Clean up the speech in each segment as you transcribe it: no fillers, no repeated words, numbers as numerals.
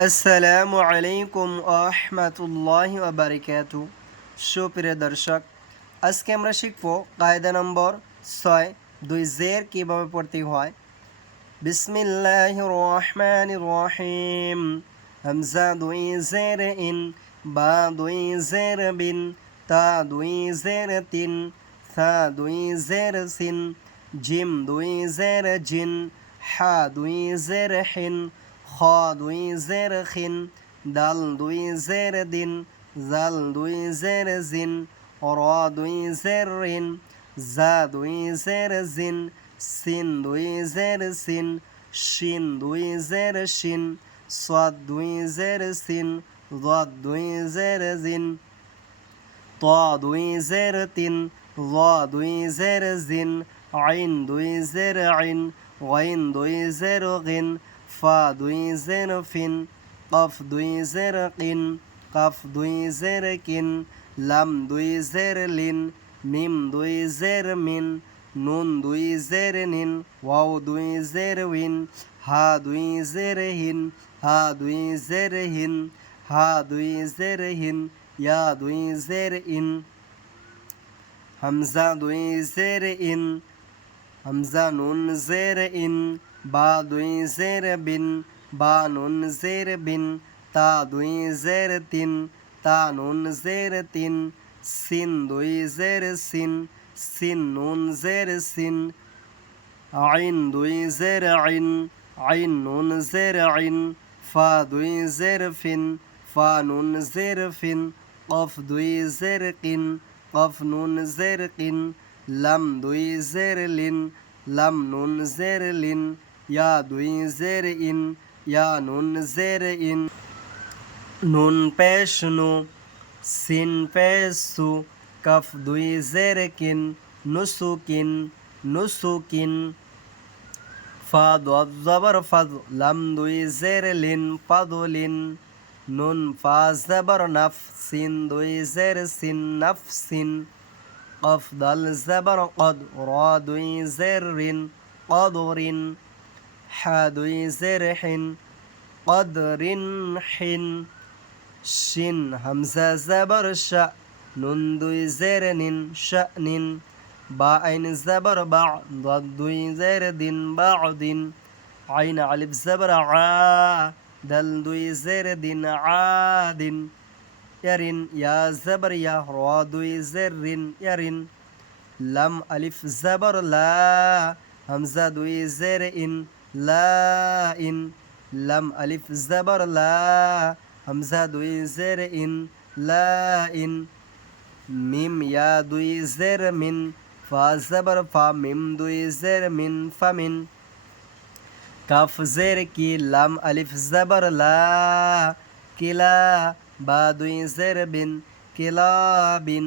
আসসালামু আলাইকুম আহমাতুল্লাহি ওয়া বারাকাতু। সুপ্রিয় দর্শক, আজকে আমরা শিখব কায়দা নম্বর 6, দুই জের কিভাবে পড়তে হয়। বিসমিল্লাহির রহমানির রহিম। হামজা দুই জের ইন, বা দুই জের বিন, তা দুই জের তিন, থা দুই জের সিন, জিম দুই জের জিন, হা দুই জের হিন, খ দুই জের খিন, দাল দুই জের দিন, জাল দুই জের জিন, র দুই জের রিন, জা দুই জের জিন, সিন দুই জের সিন, শিন দুই জের শিন, সাদ দুই জের সিন, ضاد দুই জের জিন, ত দুই জের তিন, ল দুই জের জিন, আইন দুই জের আইন, গাইন দুই জের গিন, ফা দুই জের ফিন, কফ দুই জের কিন, কফ দুই জের কিন, লাম দুই জের লিন, মিম দুই জের মিন, নুন দুই জের নিন, ওয়াও দুই জের উইন, হা দুই জের হিন, হা দুই জের হিন, হা দুই জের হিন, ইয়া দুই জের ইন, হামজা দুই জের ইন, হামজা নুন জের ইন, বা দুই জের বিন, বা নুন জের বিন, তা দুই জের তিন, তা নুন জের তিন, সিন দুই জের সিন, সিন নুন জের সিন, আইন দুই জের আইন, আইন নুন জের আইন, ফা দুই জের ফিন, ফা নুন জের ফিন, কফ দুই জের কিন, কফ নুন জের কিন, লাম দুই জের লিন, লাম নুন জের লিন, ইয়া দুই জের ইন, ইয়া নুন জের ইন, নুন পেশ নু, সিন পেশ সু, কফ দুই জের কিন, নুসুকিন, নুসুকিন, ফা দদ জবর ফাদ, লাম দুই জের লিন, ফাদলিন, নুন ফা জবর নাফ, সিন দুই জের সিন, নাফসিন, কফ দাল জবর কদ, র দুই জের রিন, কদরিন, হা দুই জের হিন, কদরিন হিন, শিন হামজা জবর শা, নুন দুই জের নিন, শানিন, বা আইন জবর বা, ضاد দুই জের দিন, বাউদিন, আইন আলিফ জবর আ, দাল দুই জের দিন, আদিন, ইয়ারিন, ইয়া জবর ইয়া, র দুই জের রিন, ইয়ারিন, লাম আলিফ জবর লা, হামজা দুই জের ইন, লা ইন, লাম আলিফ জবর লা, হামজা দুই জের ইন, লা ইন, মিম ইয়া দুই জের মিন, ফা জবর ফা, মিম দুই জের মিন, ফামিন, কাফ জের কি, লাম আলিফ জবর লা, কিলা, বা দুই জের বিন, কিলা বিন,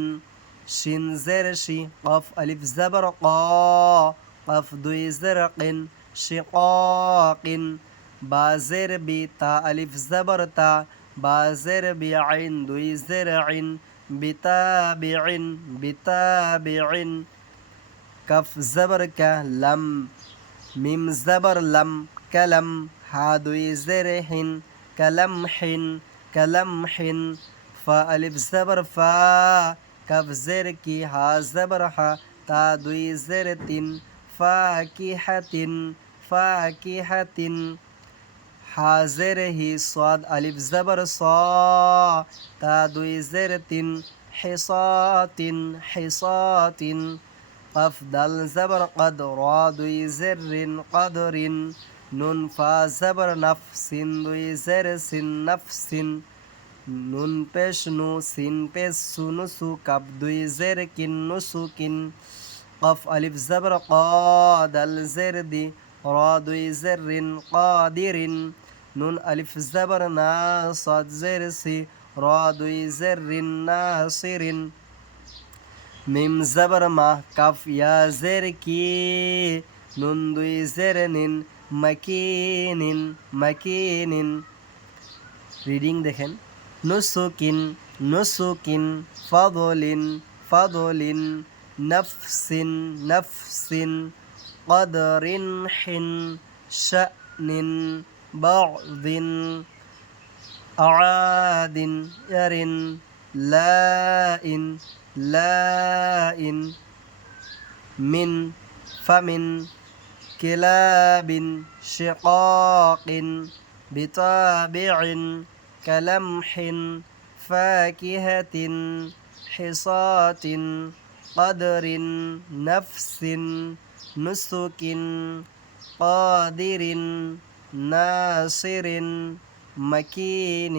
শিন জের শি, কফ আলিফ জবর ক, কফ দুই জের কিন, শিকাকিন, বা জের বি, তা আলিফ জবর তা, বা জের বি, আইন দুই জের আইন, বিতাবিইন, বিতাবিইন, কফ জবর কা, লাম মিম জবর লাম, কালাম, হা দুই জের হিন, কালাম হিন, কালাম হিন, ফা আলিফ জবর ফা, কাফ জের কি, হা জবর হা, তা দুই জের তিন, ফা কি হাতিন, ফা কি হাতিন, হা জের হি, সাদ আলিফ জবর সা, তা দুই জের তিন, হিসাতিন, হিসাতিন, কফ দাল জবর কদ, র দুই জের রিন, কদরিন, নুন ফা জবর নফ, সিন দুই জের সিন, নফসিন, নুন পেশ নু, সিন পেশ সু, নুসু, কাফ দুই জের কিন, নুসুকিন, কফ আলিফ জবর ক, দাল জের দি, র দুই জের রিন, কাদিরিন, নুন আলিফ জবর না, সাদ জের সি, র দুই জের রিন, নাসিরিন, মিম জবর মা, কাফ ইয়া জের কি, নুন দুই জের নিন, মাকিনিন, মাকিনিন, রিডিং দেখেন, নুসুকিন, নুসুকিন, ফাদলিন, ফাদলিন, নফসিন, নফসিন, কদরিন হিন, শানিন, বাউদিন, أعاد يرن لائن لائن من فمن كلاب شقاق بطابع كلمح فاكهة حصاة قدر نفس نسك قادر ناصر مكين.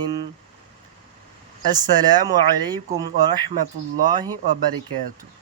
السلام عليكم ورحمة الله وبركاته.